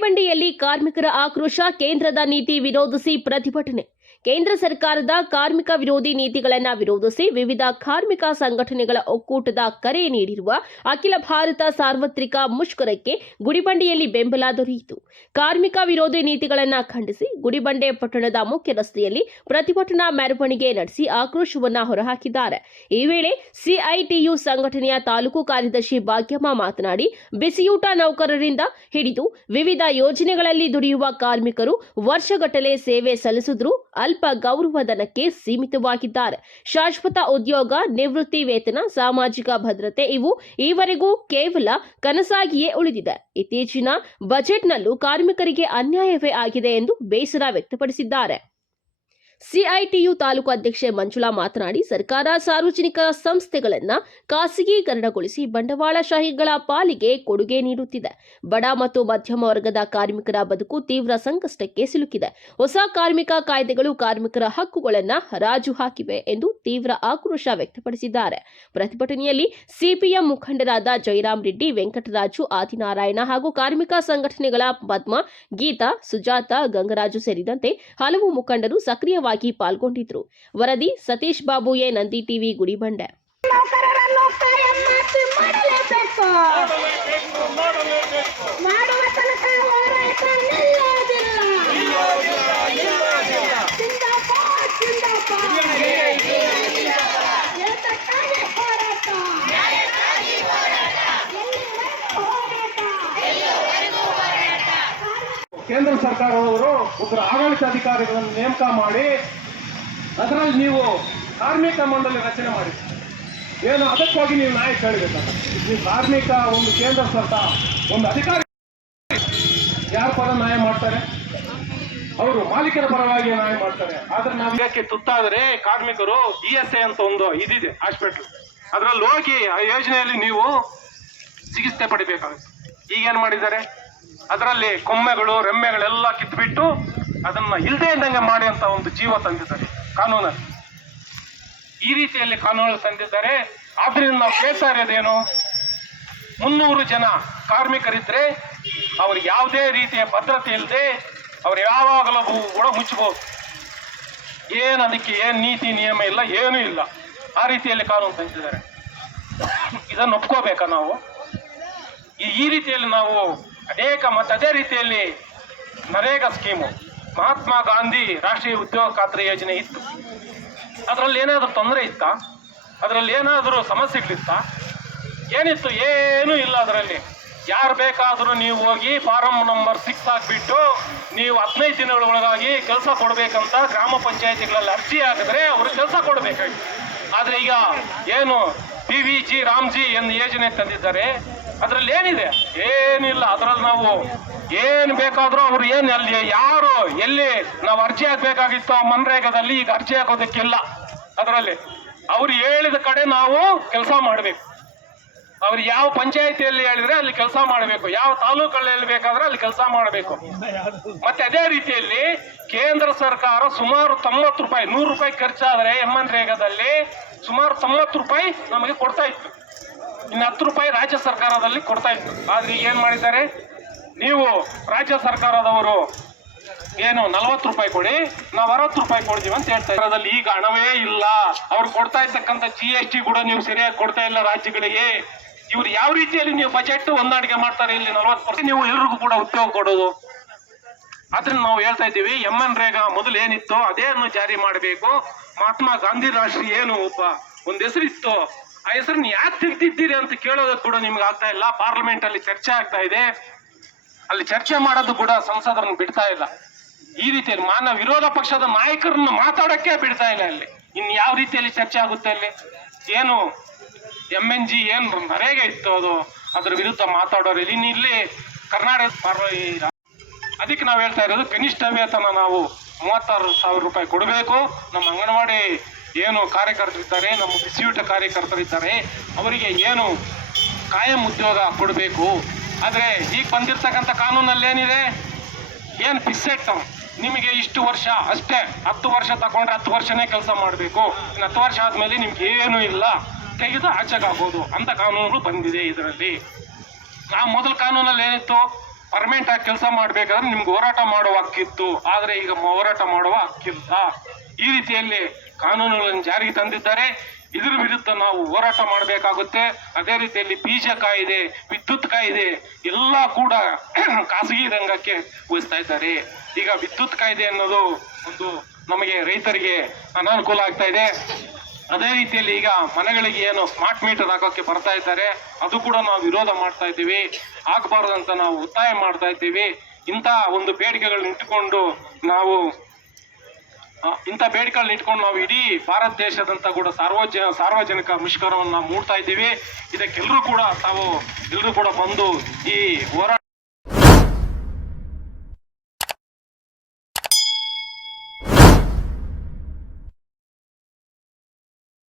ಗುಡಿಬಂಡೆಯಲ್ಲಿ ಕಾರ್ಮಿಕರ ಆಕ್ರೋಶ, ಕೇಂದ್ರದ ನೀತಿ ವಿರೋಧಿಸಿ ಪ್ರತಿಭಟನೆ. ಕೇಂದ್ರ ಸರ್ಕಾರದ ಕಾರ್ಮಿಕ ವಿರೋಧಿ ನೀತಿಗಳನ್ನು ವಿರೋಧಿಸಿ ವಿವಿಧ ಕಾರ್ಮಿಕ ಸಂಘಟನೆಗಳ ಒಕ್ಕೂಟದ ಕರೆ ನೀಡಿರುವ ಅಖಿಲ ಭಾರತ ಸಾರ್ವತ್ರಿಕ ಮುಷ್ಕರಕ್ಕೆ ಗುಡಿಬಂಡೆಯಲ್ಲಿ ಬೆಂಬಲ ದೊರೆಯಿತು. ಕಾರ್ಮಿಕ ವಿರೋಧಿ ನೀತಿಗಳನ್ನು ಖಂಡಿಸಿ ಗುಡಿಬಂಡೆ ಪಟ್ಟಣದ ಮುಖ್ಯ ರಸ್ತೆಯಲ್ಲಿ ಪ್ರತಿಭಟನಾ ಮೆರವಣಿಗೆ ನಡೆಸಿ ಆಕ್ರೋಶವನ್ನು ಹೊರಹಾಕಿದ್ದಾರೆ. ಈ ವೇಳೆ ಸಿಐಟಿಯು ಸಂಘಟನೆಯ ತಾಲೂಕು ಕಾರ್ಯದರ್ಶಿ ಭಾಗ್ಯಮ್ಮ ಮಾತನಾಡಿ, ಬಿಸಿಯೂಟ ನೌಕರರಿಂದ ಹಿಡಿದು ವಿವಿಧ ಯೋಜನೆಗಳಲ್ಲಿ ದುಡಿಯುವ ಕಾರ್ಮಿಕರು ವರ್ಷಗಟ್ಟಲೆ ಸೇವೆ ಸಲ್ಲಿಸಿದ್ರು ಅಲ್ಪ ಗೌರವಧನಕ್ಕೆ ಸೀಮಿತವಾಗಿದ್ದಾರೆ. ಶಾಶ್ವತ ಉದ್ಯೋಗ, ನಿವೃತ್ತಿ ವೇತನ, ಸಾಮಾಜಿಕ ಭದ್ರತೆ ಇವು ಈವರೆಗೂ ಕೇವಲ ಕನಸಾಗಿಯೇ ಉಳಿದಿದೆ. ಇತ್ತೀಚಿನ ಬಜೆಟ್ನಲ್ಲೂ ಕಾರ್ಮಿಕರಿಗೆ ಅನ್ಯಾಯವೇ ಆಗಿದೆ ಎಂದು ಬೇಸರ ವ್ಯಕ್ತಪಡಿಸಿದ್ದಾರೆ. ಸಿಐಟಿಯು ತಾಲೂಕು ಅಧ್ಯಕ್ಷೆ ಮಂಜುಳಾ ಮಾತನಾಡಿ, ಸರ್ಕಾರ ಸಾರ್ವಜನಿಕ ಸಂಸ್ಥೆಗಳನ್ನು ಖಾಸಗೀಕರಣಗೊಳಿಸಿ ಬಂಡವಾಳಶಾಹಿಗಳ ಪಾಲಿಗೆ ಕೊಡುಗೆ ನೀಡುತ್ತಿದೆ. ಬಡ ಮತ್ತು ಮಧ್ಯಮ ವರ್ಗದ ಕಾರ್ಮಿಕರ ಬದುಕು ತೀವ್ರ ಸಂಕಷ್ಟಕ್ಕೆ ಸಿಲುಕಿದೆ. ಹೊಸ ಕಾರ್ಮಿಕ ಕಾಯ್ದೆಗಳು ಕಾರ್ಮಿಕರ ಹಕ್ಕುಗಳನ್ನು ಹರಾಜು ಹಾಕಿವೆ ಎಂದು ತೀವ್ರ ಆಕ್ರೋಶ ವ್ಯಕ್ತಪಡಿಸಿದ್ದಾರೆ. ಪ್ರತಿಭಟನೆಯಲ್ಲಿ ಸಿಪಿಎಂ ಮುಖಂಡರಾದ ಜಯರಾಮ್ ರೆಡ್ಡಿ, ವೆಂಕಟರಾಜು, ಆದಿನಾರಾಯಣ ಹಾಗೂ ಕಾರ್ಮಿಕ ಸಂಘಟನೆಗಳ ಪದ್ಮ, ಗೀತಾ, ಸುಜಾತ, ಗಂಗರಾಜು ಸೇರಿದಂತೆ ಹಲವು ಮುಖಂಡರು ಸಕ್ರಿಯವಾಗಿ ಪಾಲ್ಗೊಂಡಿದ್ರು. ವರದಿ ಸತೀಶ್ ಬಾಬು, ಎ ನಂದಿ ಟಿವಿ, ಗುಡಿಬಂಡೆ. ಕೇಂದ್ರ ಸರ್ಕಾರದವರು ಒಬ್ಬರು ಆಡಳಿತಾಧಿಕಾರಿಗಳನ್ನು ನೇಮಕ ಮಾಡಿ ಅದರಲ್ಲಿ ನೀವು ಕಾರ್ಮಿಕ ಮಂಡಳಿ ರಚನೆ ಮಾಡಿ ಏನು ಅದಕ್ಕಾಗಿ ನೀವು ನ್ಯಾಯ ಕೇಳಬೇಕಲ್ಲ. ನೀವು ಕಾರ್ಮಿಕ ಒಂದು ಕೇಂದ್ರ ಸರ್ಕಾರ ಒಂದು ಅಧಿಕಾರಿ ಯಾರ ಪರ ನ್ಯಾಯ ಮಾಡ್ತಾರೆ? ಅವರು ಮಾಲೀಕರ ಪರವಾಗಿ ನ್ಯಾಯ ಮಾಡ್ತಾರೆ. ಆದ್ರೆ ನಾವು ಇದಕ್ಕೆ ತುತ್ತಾದರೆ ಕಾರ್ಮಿಕರು ESI ಅಂತ ಒಂದು ಇದಿದೆ ಹಾಸ್ಪಿಟಲ್, ಅದರಲ್ಲಿ ಹೋಗಿ ಆ ಯೋಜನೆಯಲ್ಲಿ ನೀವು ಚಿಕಿತ್ಸೆ ಪಡಿಬೇಕಾಗುತ್ತೆ. ಈಗೇನು ಮಾಡಿದ್ದಾರೆ, ಅದರಲ್ಲಿ ಕೊಮ್ಮೆಗಳು ರೆಮ್ಮೆಗಳೆಲ್ಲ ಕಿತ್ಬಿಟ್ಟು ಅದನ್ನ ಇಲ್ಲದೆ ಇದ್ದಂಗೆ ಮಾಡಿ ಅಂತ ಒಂದು ಜೀವ ತಂದಿದ್ದಾರೆ ಕಾನೂನಲ್ಲಿ. ಈ ರೀತಿಯಲ್ಲಿ ಕಾನೂನು ತಂದಿದ್ದಾರೆ. ಆದ್ರಿಂದ ನಾವು ಕೇಳ್ತಾ ಇರೋದೇನು, 300 ಜನ ಕಾರ್ಮಿಕರಿದ್ರೆ ಅವ್ರಿಗೆ ಯಾವುದೇ ರೀತಿಯ ಭದ್ರತೆ ಇಲ್ಲದೆ ಅವ್ರು ಯಾವಾಗಲೂ ಕೂಡ ಮುಚ್ಚಬಹುದು. ಏನು ಅದಕ್ಕೆ ಏನು ನೀತಿ ನಿಯಮ ಇಲ್ಲ, ಏನೂ ಇಲ್ಲ. ಆ ರೀತಿಯಲ್ಲಿ ಕಾನೂನು ತಂದಿದ್ದಾರೆ. ಇದನ್ನು ಒಪ್ಕೋಬೇಕಾ ನಾವು? ಈ ರೀತಿಯಲ್ಲಿ ನಾವು ಮತ್ತೆ ಅದೇ ರೀತಿಯಲ್ಲಿ ನರೇಗಾ ಸ್ಕೀಮು, ಮಹಾತ್ಮ ಗಾಂಧಿ ರಾಷ್ಟ್ರೀಯ ಉದ್ಯೋಗ ಖಾತ್ರಿ ಯೋಜನೆ ಇತ್ತು. ಅದರಲ್ಲಿ ಏನಾದರೂ ತೊಂದರೆ ಇತ್ತಾ? ಅದರಲ್ಲಿ ಏನಾದರೂ ಸಮಸ್ಯೆಗಳಿತ್ತಾ? ಏನಿತ್ತು? ಏನೂ ಇಲ್ಲ. ಅದರಲ್ಲಿ ಯಾರು ಬೇಕಾದರೂ ನೀವು ಹೋಗಿ ಫಾರಂ ನಂಬರ್ 6 ಹಾಕ್ಬಿಟ್ಟು ನೀವು 15 ದಿನಗಳ ಒಳಗಾಗಿ ಕೆಲಸ ಕೊಡಬೇಕಂತ ಗ್ರಾಮ ಪಂಚಾಯತಿಗಳಲ್ಲಿ ಅರ್ಜಿ ಹಾಕಿದ್ರೆ ಅವರು ಕೆಲಸ ಕೊಡಬೇಕಾಗಿತ್ತು. ಆದರೆ ಈಗ ಏನು PVG ರಾಮ್ಜಿ ಎಂದು ಯೋಜನೆ ತಂದಿದ್ದಾರೆ, ಅದರಲ್ಲಿ ಏನಿದೆ? ಏನಿಲ್ಲ. ಅದರಲ್ಲಿ ನಾವು ಏನು ಬೇಕಾದರೂ ಅವ್ರು ಏನು ಅಲ್ಲಿ ಯಾರು ಎಲ್ಲಿ ನಾವು ಅರ್ಜಿ ಹಾಕಬೇಕಾಗಿತ್ತು ಮನ್ರೇಗಾದಲ್ಲಿ, ಈಗ ಅರ್ಜಿ ಹಾಕೋದಕ್ಕಿಲ್ಲ. ಅದರಲ್ಲಿ ಅವ್ರು ಹೇಳಿದ ಕಡೆ ನಾವು ಕೆಲಸ ಮಾಡಬೇಕು. ಅವ್ರು ಯಾವ ಪಂಚಾಯಿತಿಯಲ್ಲಿ ಹೇಳಿದ್ರೆ ಅಲ್ಲಿ ಕೆಲಸ ಮಾಡಬೇಕು, ಯಾವ ತಾಲೂಕಲ್ಲಿ ಹೇಳ್ಬೇಕಾದ್ರೆ ಅಲ್ಲಿ ಕೆಲಸ ಮಾಡಬೇಕು. ಮತ್ತೆ ಅದೇ ರೀತಿಯಲ್ಲಿ ಕೇಂದ್ರ ಸರ್ಕಾರ ಸುಮಾರು 90 ರೂಪಾಯಿ, 100 ರೂಪಾಯಿ ಖರ್ಚಾದರೆ ಮನ್ರೇಗಾದಲ್ಲಿ ಸುಮಾರು 90 ರೂಪಾಯಿ ನಮಗೆ ಕೊಡ್ತಾ ಇತ್ತು. ಇನ್ನು 10 ರೂಪಾಯಿ ರಾಜ್ಯ ಸರ್ಕಾರದಲ್ಲಿ ಕೊಡ್ತಾ ಇತ್ತು. ಆದ್ರೆ ಏನ್ ಮಾಡಿದ್ದಾರೆ, ನೀವು ರಾಜ್ಯ ಸರ್ಕಾರದವರು ಏನು 40 ರೂಪಾಯಿ ಕೊಡಿ, ನಾವು 60 ರೂಪಾಯಿ ಕೊಡ್ತೀವಿ ಅಂತ ಹೇಳ್ತಾ ಇದ್ದಾರೆ. ಈಗ ಹಣವೇ ಇಲ್ಲ. ಅವ್ರು ಕೊಡ್ತಾ ಇರ್ತಕ್ಕಂಥ GST ಕೂಡ ನೀವು ಸರಿಯಾಗಿ ಕೊಡ್ತಾ ಇಲ್ಲ ರಾಜ್ಯಗಳಿಗೆ. ಇವ್ರು ಯಾವ ರೀತಿಯಲ್ಲಿ ನೀವು ಬಜೆಟ್ ಹೊಂದಾಣಿಕೆ ಮಾಡ್ತಾರೆ? ಇಲ್ಲಿ 40% ನೀವು ಎಲ್ರಿಗೂ ಕೂಡ ಉದ್ಯೋಗ ಕೊಡೋದು. ಆದ್ರಿಂದ ನಾವು ಹೇಳ್ತಾ ಇದ್ದೀವಿ, MNರೇಗಾ ಮೊದಲು ಏನಿತ್ತು ಅದೇನು ಜಾರಿ ಮಾಡಬೇಕು. ಮಹಾತ್ಮ ಗಾಂಧಿ ರಾಷ್ಟ್ರೀಯ ಏನು ಒಂದು ಹೆಸರಿತ್ತು, ಆ ಹೆಸರನ್ನ ಯಾಕೆ ತೆಗೆದಿದ್ದೀರಿ ಅಂತ ಕೇಳೋದಕ್ಕೆ ಕೂಡ ನಿಮ್ಗೆ ಆಗ್ತಾ ಇಲ್ಲ. ಪಾರ್ಲಿಮೆಂಟ್ ಅಲ್ಲಿ ಚರ್ಚೆ ಆಗ್ತಾ ಇದೆ, ಅಲ್ಲಿ ಚರ್ಚೆ ಮಾಡೋದು ಕೂಡ ಸಂಸದರನ್ನು ಬಿಡ್ತಾ ಇಲ್ಲ. ಈ ರೀತಿಯಲ್ಲಿ ವಿರೋಧ ಪಕ್ಷದ ನಾಯಕರನ್ನು ಮಾತಾಡಕ್ಕೆ ಬಿಡ್ತಾ ಇಲ್ಲ. ಅಲ್ಲಿ ಇನ್ನು ಯಾವ ರೀತಿಯಲ್ಲಿ ಚರ್ಚೆ ಆಗುತ್ತೆ? ಅಲ್ಲಿ ಏನು MNG ಏನು ನರೇಗಾ ಇತ್ತು ಅದ್ರ ವಿರುದ್ಧ ಮಾತಾಡೋರು ಇಲ್ಲಿ ಕರ್ನಾಟಕ. ಅದಕ್ಕೆ ನಾವು ಹೇಳ್ತಾ ಇರೋದು, ಕನಿಷ್ಠ ವೇತನ ನಾವು 36,000 ರೂಪಾಯಿ ಕೊಡಬೇಕು. ನಮ್ಮ ಅಂಗನವಾಡಿ ಏನು ಕಾರ್ಯಕರ್ತರಿದ್ದಾರೆ, ನಮ್ಮ ಬಿಸಿಯೂಟ ಕಾರ್ಯಕರ್ತರಿದ್ದಾರೆ, ಅವರಿಗೆ ಏನು ಕಾಯಂ ಉದ್ಯೋಗ ಕೊಡಬೇಕು. ಆದರೆ ಈಗ ಬಂದಿರತಕ್ಕಂಥ ಕಾನೂನಲ್ಲಿ ಏನಿದೆ, ಏನು ಫಿಕ್ಸೆಡ್ ನಿಮಗೆ ಇಷ್ಟು ವರ್ಷ ಅಷ್ಟೇ, 10 ವರ್ಷ ತಗೊಂಡ್ರೆ 10 ವರ್ಷನೇ ಕೆಲಸ ಮಾಡಬೇಕು, ಇನ್ನು 10 ವರ್ಷ ಆದಮೇಲೆ ನಿಮ್ಗೆ ಏನೂ ಇಲ್ಲ, ತೆಗೆದು ಆಚೆಗಾಗ್ಬೋದು ಅಂತ ಕಾನೂನುಗಳು ಬಂದಿದೆ ಇದರಲ್ಲಿ. ಆ ಮೊದಲ ಕಾನೂನಲ್ಲಿ ಏನಿತ್ತು, ಪರ್ಮನೆಂಟ್ ಆಗಿ ಕೆಲಸ ಮಾಡ್ಬೇಕಾದ್ರೆ ನಿಮ್ಗೆ ಹೋರಾಟ ಮಾಡುವ ಹಕ್ಕಿತ್ತು, ಆದ್ರೆ ಈಗ ಹೋರಾಟ ಮಾಡುವ ಹಕ್ಕಿಲ್ಲ. ಈ ರೀತಿಯಲ್ಲಿ ಕಾನೂನುಗಳನ್ನು ಜಾರಿಗೆ ತಂದಿದ್ದಾರೆ. ಇದರ ವಿರುದ್ಧ ನಾವು ಹೋರಾಟ ಮಾಡಬೇಕಾಗುತ್ತೆ. ಅದೇ ರೀತಿಯಲ್ಲಿ ಬೀಜ ಕಾಯ್ದೆ, ವಿದ್ಯುತ್ ಕಾಯ್ದೆ ಎಲ್ಲ ಕೂಡ ಖಾಸಗಿ ರಂಗಕ್ಕೆ ವಹಿಸ್ತಾ ಇದ್ದಾರೆ. ಈಗ ವಿದ್ಯುತ್ ಕಾಯ್ದೆ ಅನ್ನೋದು ಒಂದು ನಮಗೆ ರೈತರಿಗೆ ಅನಾನುಕೂಲ ಆಗ್ತಾ ಇದೆ. ಅದೇ ರೀತಿಯಲ್ಲಿ ಈಗ ಮನೆಗಳಿಗೆ ಏನು ಸ್ಮಾರ್ಟ್ ಮೀಟರ್ ಹಾಕೋಕೆ ಬರ್ತಾ ಇದ್ದಾರೆ, ಅದು ಕೂಡ ನಾವು ವಿರೋಧ ಮಾಡ್ತಾ ಇದ್ದೀವಿ. ಆಗಬಾರ್ದು ಅಂತ ನಾವು ಒತ್ತಾಯ ಮಾಡ್ತಾ ಇದ್ದೀವಿ. ಇಂಥ ಒಂದು ಬೇಡಿಕೆಗಳನ್ನ ಇಟ್ಟುಕೊಂಡು ನಾವು ಇಡೀ ಭಾರತ ದೇಶದಂತ ಕೂಡ ಸಾರ್ವಜನಿಕ ಮುಷ್ಕರವನ್ನ ಮೂಡ್ತಾ ಇದ್ದೀವಿ. ಇದಕ್ಕೆಲ್ಲರೂ ಕೂಡ ತಾವು ಎಲ್ಲರೂ ಕೂಡ ಬಂದು ಈ ಹೋರಾಟ